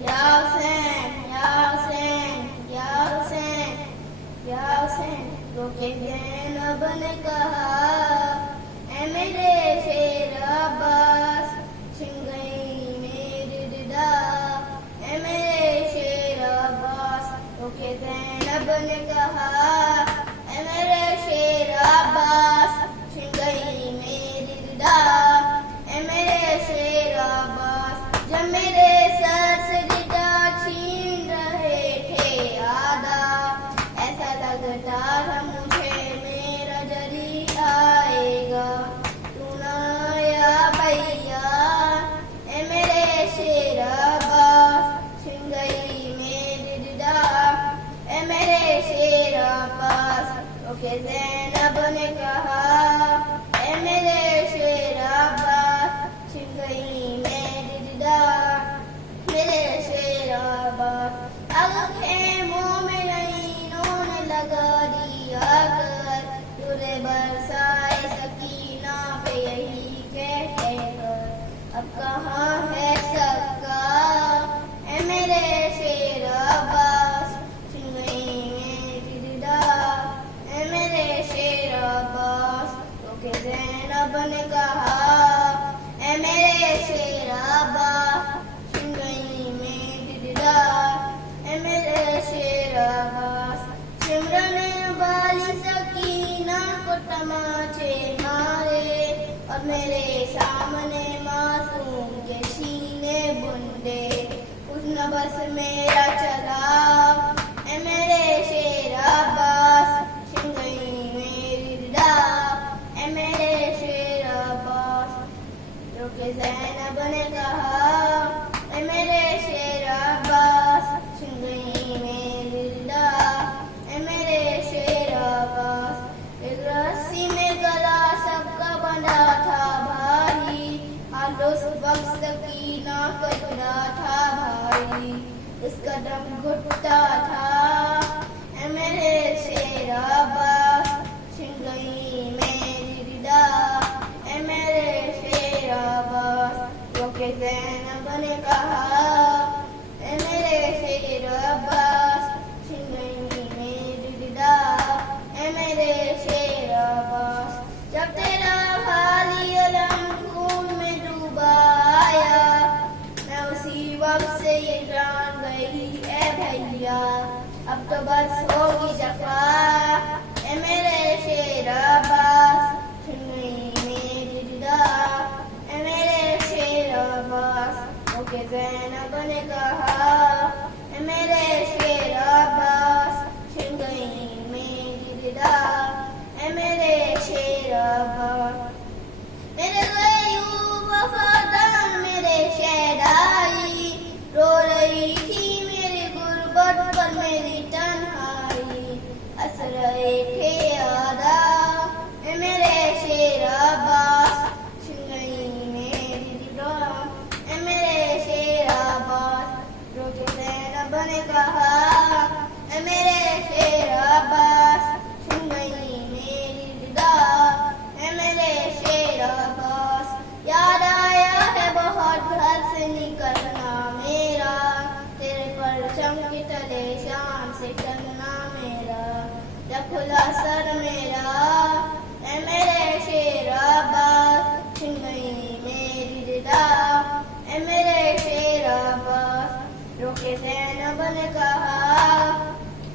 या हुसैन या हुसैन या हुसैन या हुसैन तो के ज़ैनब ने कहा ऐ मेरे शेर अब्बास छिन गई मेरी रिदा ऐ मेरे शेर अब्बास तो के ज़ैनब ने कहा ऐ मेरे शेर अब्बास छिन गई मेरी रिदा ऐ मेरे शेर अब्बास जब मेरे सर से रिदा छीन रहे थे आधा ऐसा लगता था मुझे मेरा जरी आएगा तू ना या भैया ऐ मेरे शेर अब्बास छिन गई मेरी रिदा ऐ मेरे शेर अब्बास ओके ज़ैनब ने कहा ऐ मेरे शेर अब्बास छिन गई मेरी रिदा मेरे शेर अब्बास खेमों में नईनों ने लगा दिया कर तुरे बरसाए सकीना पे यही कह कर अब कहाँ है सबका ऐ मेरे शेर अब्बास छिन गई मेरी रिदा ऐ मेरे शेर अब्बास तो के ज़ैनब ने कहा ऐ मेरे शेर अब्बास छिन गई मेरी रिदा ऐ मेरे शेर अब्बास सिमरन वाली सकीना को तमाचे मारे और मेरे सामने मासूम के सीने बुंदे उस नबस मेरा चला ऐ मेरे शेर अब्बास छिन गई मेरी रिदा ऐ मेरे शेर अब्बास जो कि ज़ैनब ने कहा ऐ मेरे शेर अब्बास छिन गई मेरी रिदा ऐ मेरे शेर अब्बास एक रस्सी में गला सबका बंधा था भारी हाल उस वक्त सकीना का जुड़ा था भारी उसका दम घुटता था ऐ मेरे शेर अब्बास छिन गई मेरी रिदा ऐ मेरे शेर अब्बास जो कि ज़ैनब ने कहा ऐ मेरे शेर अब्बास छिन गई मेरी रिदा ऐ मेरे शेर अब्बास जब तेरा वाली अलम खून में डूबा आया मैं उसी वक्त से ये जान गई ऐ भैया अब तो बस होगी जफा ऐ मेरे शेर अब्बास छिन गई मेरी रिदा ऐ मेरे शेर अब्बास ओके ज़ैनब ने कहा ऐ मेरे शेर अब्बास छिन गई मेरी रिदा ऐ मेरे शेर अब्बास मेरे ग़यूब वफ़ादार मेरे शहदाई रो रही थी मेरी गुर्बत पर मेरी तन्हाई हंस रहे थे आदा ऐ मेरे शेर अब्बास छिन गई मेरी रिदा ऐ मेरे शेर अब्बास जो कि ज़ैनब ने कहा ऐ मेरे शेर अब्बास छिन गई मेरी रिदा ऐ मेरे शेर अब्बास याद आया है बहुत घर से निकलना मेरा तेरे परचम के तले शाम से चलना मेरा जब खुला सर मेरा ऐ मेरे शेर अब्बास छिन गई मेरी रिदा ऐ मेरे शेर अब्बास जो कि ज़ैनब ने कहा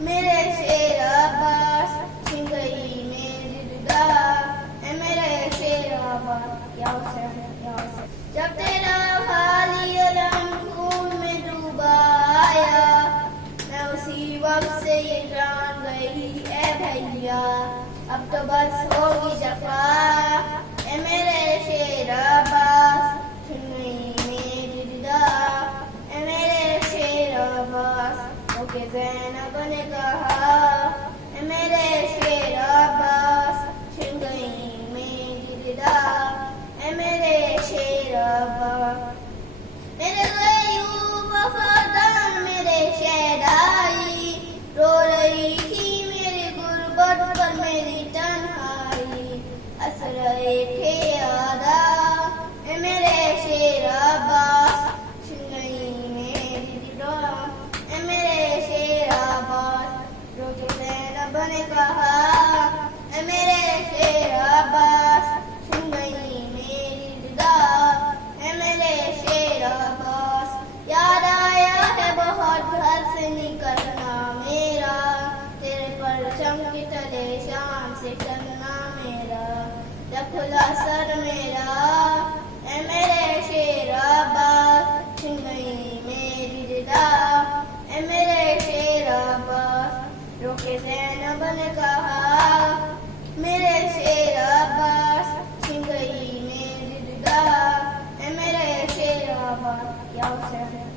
मेरे शेर अब्बास छिन गई मेरी रिदा ऐ मेरे शेर अब्बास या हुसैन या हुसैन जब तेरा वाली अलम खून में डूबा आया मैं उसी वक्त से ये जान गई ऐ भैया अब तो बस होगी जफा ऐ मेरे शेर अब्बास छिन गई मेरी रिदा ऐ मेरे शेर अब्बास ओके ज़ैनब ने कहा ऐ मेरे शेर अब्बास छिन गई मेरी रिदा ऐ मेरे शेर अब्बास मेरे ग़यूब वफ़ादार मेरे शहदाई रो रही थी मेरी गुर्बत पर मेरी तन्हाई बैठे आदा ए मेरे शेर अब्बास सुन गई मेरी दिदा ए मेरे शेर अब्बास रोके ज़ैनब ने कहा ए मेरे शेर अब्बास सुन गई मेरी दिदा ए मेरे शेर अब्बास याद आया है बहुत घर से निकलना मेरा तेरे परचम के तले शाम से चलना मेरा जब खुला सर मेरा ए मेरे शेर अब्बास छिन गई मेरी रिदा ए मेरे शेर अब्बास रोके ज़ैनब ने कहा मेरे शेर अब्बास छिन गई मेरी रिदा ए मेरे शेर अब्बास या हुसैन